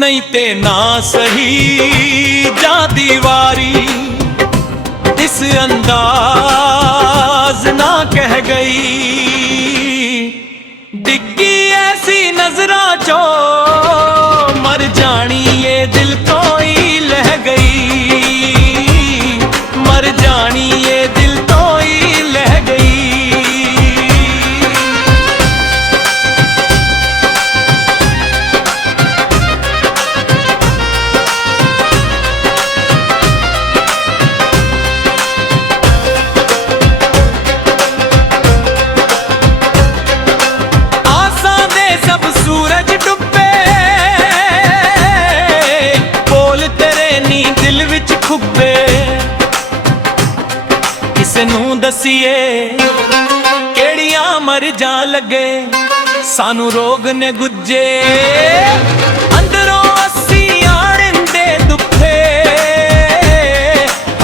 नहीं ते ना सही जा दीवारी, इस अंदाज ना कह गई। डिग्गी ऐसी नजरा चो मर जानी ये दिल तो ही लह गई, मर जानी ये दिल तो ही लह गई। किसनू दसीए केड़ियां मरजां लगे, सानू रोग ने गुज्जे अंदरों अस्सी आड़े दुखे।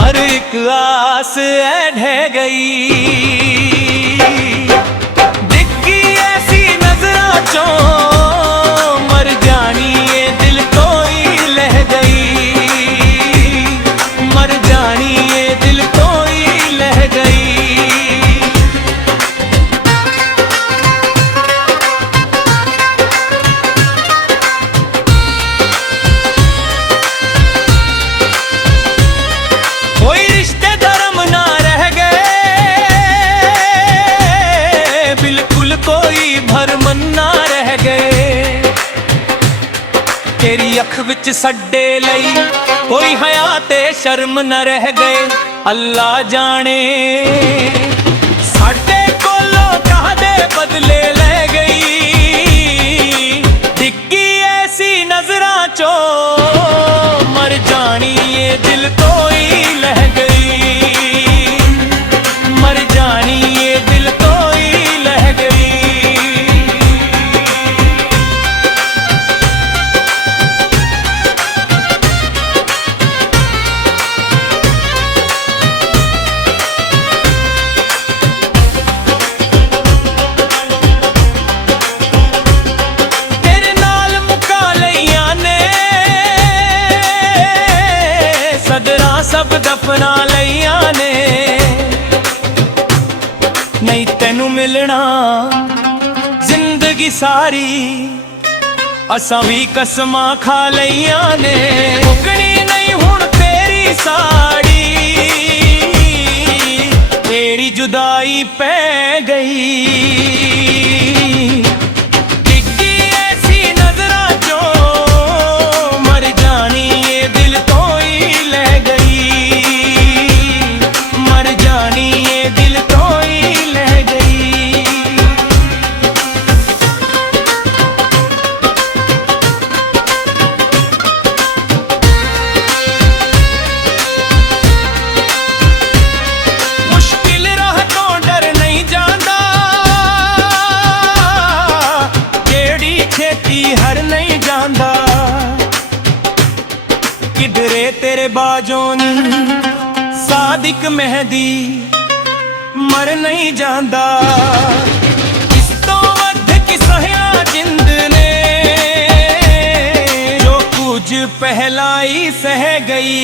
हर एक आस ढह गई, डिग्गी ऐसी नजरा चो मर जानी ये दिल तो ही लह गई, मर जानी ये दिल तो ही लह गई। कोई रिश्ते धर्म ना रह गए, बिल्कुल कोई भरम ना रह गए। तेरी अख विच सड्डे लई कोई हया ते शर्म न रह गए। अल्लाह जाने साडे कोलों काहदे बदले ले गई, डिग्गी ऐसी नजरा चो मर जानी ये दिल तो ही लह गई, मर जानी ये दिल तो ही लह गई। सब दफना लईया ने नहीं तेनू मिलना जिंदगी सारी, असां भी कसमां खा लईया ने। मुकनी नहीं हुण तेरी साड़ी, तेरी जुदाई पै गई। डिग्गी ऐसी नजरा चो मर जानी ये दिल तो ही लह गई, मर जानी ये दिल तो ही लह गई। मुश्किल राह तो डर नहीं जांदा, जेड़ी खेती हर नहीं जांदा। किधरे तेरे बाजों नी सादिक मेहदी मर नहीं जांदा। इस तो वध की सहया जिंद ने जो कुछ पहला ही सह गई।